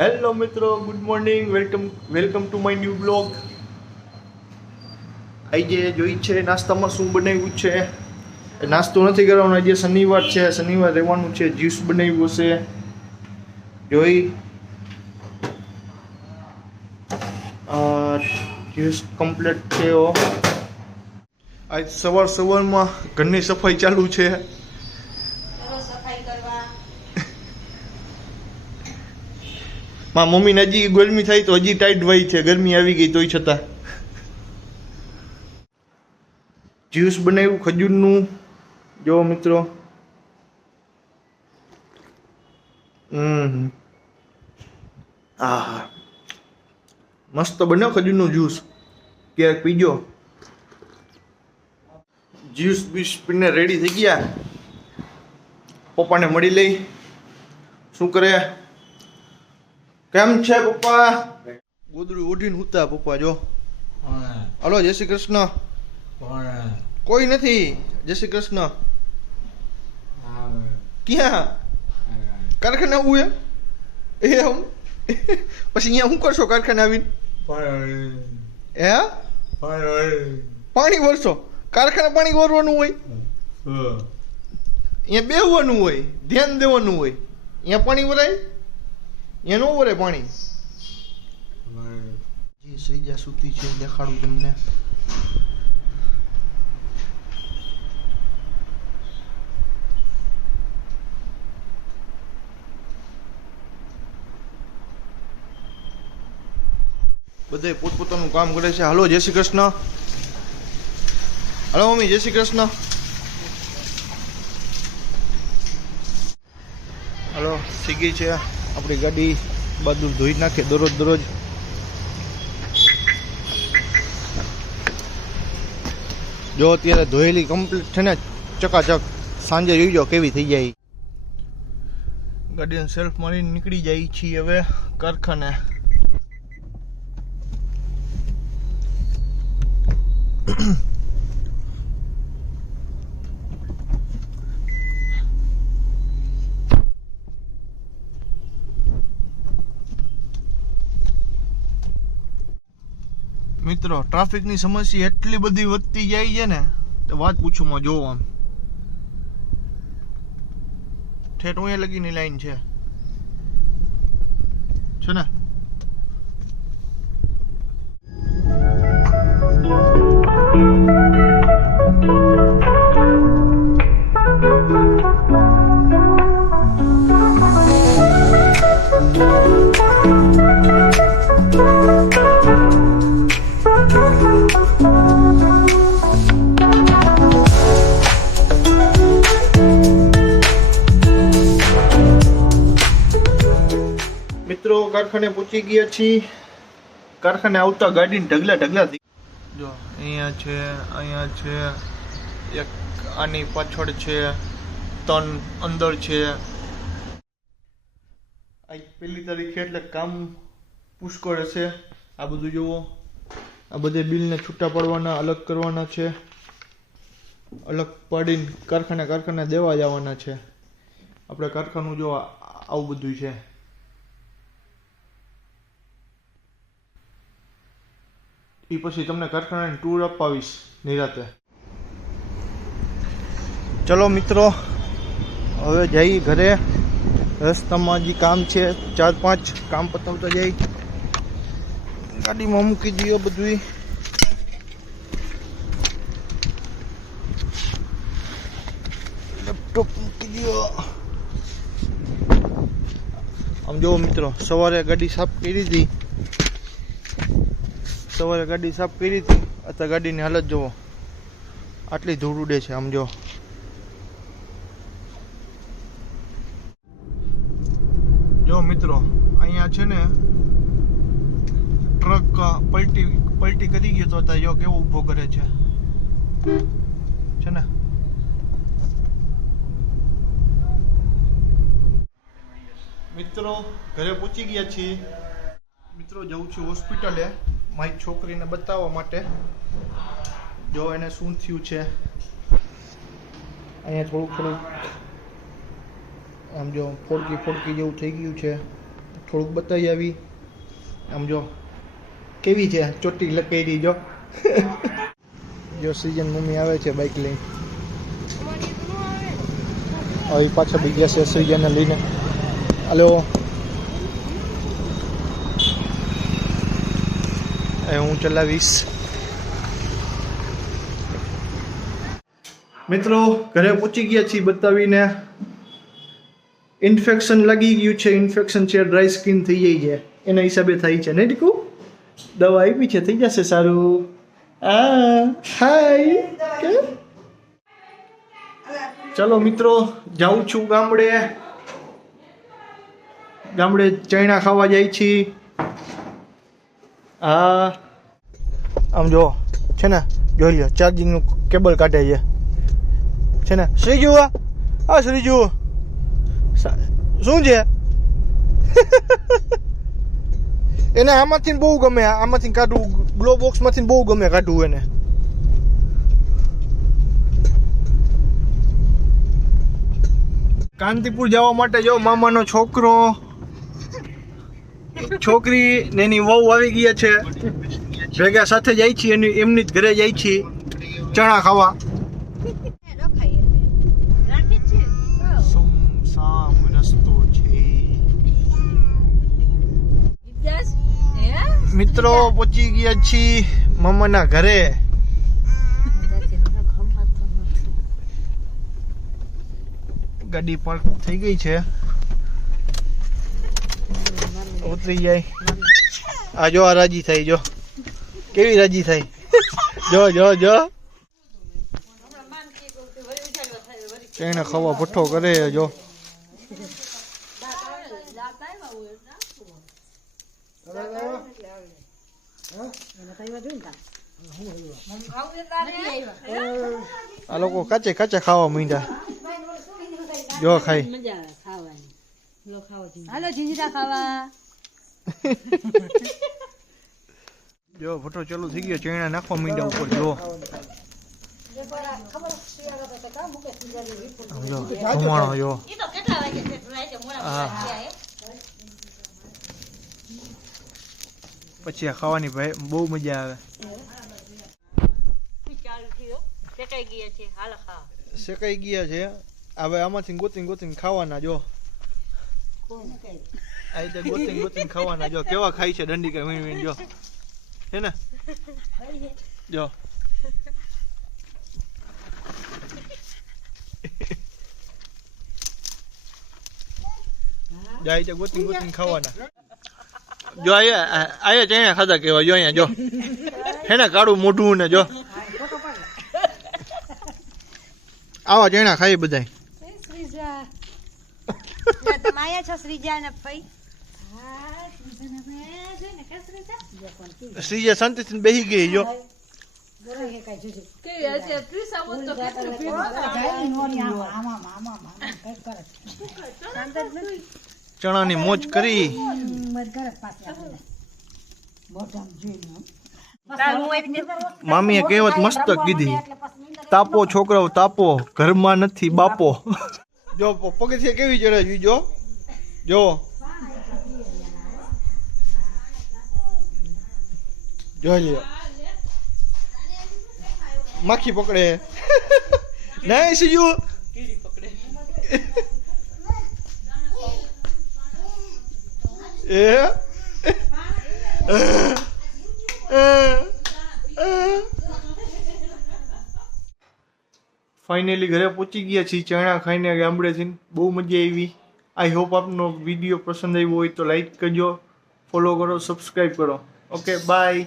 Hello મિત્રો, good morning, welcome to my new blog. આજે જોઈ છે નાસ્તામાં શું બનાવ્યું છે. નાસ્તો નથી કરવાનો, આજે શનિવાર છે, શનિવાર રહેવાનું છે. જ્યુસ બનાવ્યું છે જોઈ. જ્યુસ કમ્પ્લીટ છે. આજ સવારમાં ઘરની સફાઈ ચાલુ છે. મારા મમ્મીને હજી ગરમી થાય તો હજી ટાઈટ વાઈ છે, ગરમી આવી ગઈ તોય છતાં. જ્યુસ બનાવ્યું ખજૂરનું, જો મિત્રો. મસ્ત બન્યો ખજૂરનું જ્યુસ. ક્યારેક પીજો. જ્યુસ બીસ પીને રેડી થઈ ગયા. પપ્પાને મળી લઈ. શું કરે? કેમ છે પપ્પા? ગોદડું ઓઢીને હુતા પપ્પા જો. હલો, જય શ્રી કૃષ્ણ. કોઈ નથી. જય શ્રી કૃષ્ણ. ક્યાં? કારખાને આવું એમ? પછી અહીંયા શું કરશો કારખાને આવીને? હે? પાણી વરસો? કારખાને પાણી વરવાનું હોય? અહીંયા બેહવાનું હોય, ધ્યાન દેવાનું હોય. અહીંયા પાણી વરાય? અહીંયા નો વરે પાણી. જે સૈજા સૂતી છે દેખાડું તમને. બધે પોતપોતાનું કામ કરે છે. હાલો, જય શ્રી કૃષ્ણ. હાલો મમ્મી, જય શ્રી કૃષ્ણ. હાલો, થઈ ગઈ છે આપણી ગાડી. બાજુ ધોઈ નાખે દરરોજ. જો અત્યારે ધોયેલી કમ્પ્લીટ છે ને, ચકાચક. સાંજે જોઈજો કેવી થઈ જાય. ગાડીને સેલ્ફ મારીને નીકળી જાય છીએ હવે કારખાને. મિત્રો, ટ્રાફિકની સમસ્યા એટલી બધી વધતી જાય છે ને, તો વાત પૂછુમાં. જોવો આમ ઠેઠ અહીંયા લગીની લાઈન છે ને. મિત્રો, કારખાને પહોંચી ગયા છીએ. કારખાને આવતા ગાડીને ઢગલા થઈ. જો અહીંયા છે એક, આની પાછળ છે, 3 અંદર છે. આજ 1 તારીખે એટલે કામ પુષ્કળ હશે. આ બધું જુઓ, આ બધે બિલને છૂટા પાડવાના, અલગ કરવાના છે. અલગ પાડીને કારખાને દેવા જવાના છે. આપણે કારખાનું જો આવું બધું છે. એ પછી તમને કારખાનાની ટૂર અપાવીશ નિરાતે. ચલો મિત્રો, હવે જઈ ઘરે. રસ્તામાં હજી કામ છે, 4-5 કામ પતાવતા જઈ. ગાડીમાં મૂકી દઈએ બધું. લેપટોપ મૂકી દો. આમ જુઓ મિત્રો, સવારે ગાડી સાફ કરી હતી. અત્યારે ગાડીની હાલત જુઓ. આટલી ધૂળ ઉડે છે. આમ જો મિત્રો, અહીંયા છે ને ટ્રક પલટી કરી ગયો તો અત્યારે જો કેવો ઊભો કરે છે ને. મિત્રો, ઘરે પહોંચી ગયા છીએ. મિત્રો, જઉં છું હોસ્પિટલે મારી છોકરીને બતાવવા માટે. જો એને શું થયું છે. અહીંયા થોડુંક આમ જો ફોડકી જેવું થઈ ગયું છે. થોડુંક બતાવી આવી. આમ જો કેવી છે ચોટી લકેરી જો. જો સૃજન મમ્મી આવે છે બાઇક લઈને. હવે પાછા બી ગયા છે સૃજનને લઈને. હલો હું ચલાવીશ. મિત્રો ઘરે પહોંચી ગયા છીએ બતાવીને. ઇન્ફેક્શન લાગી ગયું છે. ઇન્ફેક્શન છે, ડ્રાય સ્કિન થઈ જાય છે, એના હિસાબે થાય છે. નહીં ટીકુ દવા આપી છે, થઈ જશે સારું. હાય ચલો મિત્રો જાઉં છું ગામડે. ચણા ખાવા જાય છીએ. હા આમ જો છે ને, જોઈ લો ચાર્જિંગનું કેબલ કાઢે છે ને. શ્રીજુ શ્રીજુ શું છે? એને આમાંથી બહુ ગમે, આમાંથી કાઢવું, ગ્લો બોક્સમાંથી બહુ ગમે કાઢવું એને. કાંતિપુર જવા માટે જો મામાનો છોકરો છોકરી ને એની વહુ આવી ગયા છે. ભેગા સાથે જાય છે, એમની જ ઘરે જાય છે ચણા ખાવા. સુમસામ રસ્તો છે. મિત્રો પહોંચી ગયા છીએ મામાના ઘરે. ગાડી પાર્ક થઈ ગઈ છે. ઉતરી જાય. આ જો આ રાજી થઈ, જો કેવી રાજી થઈ. જો જો જો એને ખાવા ભઠ્ઠો કરે. જો આ લોકો કાચે કાચા ખાવા માંડ્યા. જો ખાઈ હાલો જીંજરા ખાવા. જો ભઠ્ઠો ચાલુ થઈ ગયો. ચણા નાખવા માંડ્યા ઉપર. જો ધુમાણો જો. પછી આ ખાવાની ભાઈ બહુ મજા આવે. શેકાઈ ગયા છે. હવે આમાંથી ગોતીને ખાવાના. જો આ રીતે ગોતીને ખાવાના. જો કેવા ખાય છે દંડી કે વીણ. જો હે ને, જો જાય છે ગોતીને ખાવાના. જો આયા ચણા ખાધા કેવા. જો અહીંયા જો હે ને કાળું મોઢું ને. જો આવા ચણા ખાઈ બધા. શ્રીજા શાંતિથી બેસી ગઈ. જો ચણાની મોજ કરી. મામીએ કહેવત મસ્ત કીધી, તાપો છોકરાઓ તાપો, ઘરમાં નથી બાપો. જો પગથિયે કેવી ચડે. જો જો જોઈ લ્યો. માખી પકડે નહીં સીજુ. ફાઇનલી ઘરે પહોંચી ગયા છીએ ચણા ખાઈને ગામડેથી. બહુ મજા આવી. આઈ હોપ આપનો વિડીયો પસંદ આવ્યો હોય તો લાઈક કરજો, ફોલો કરો, સબસ્ક્રાઈબ કરો. Okay bye.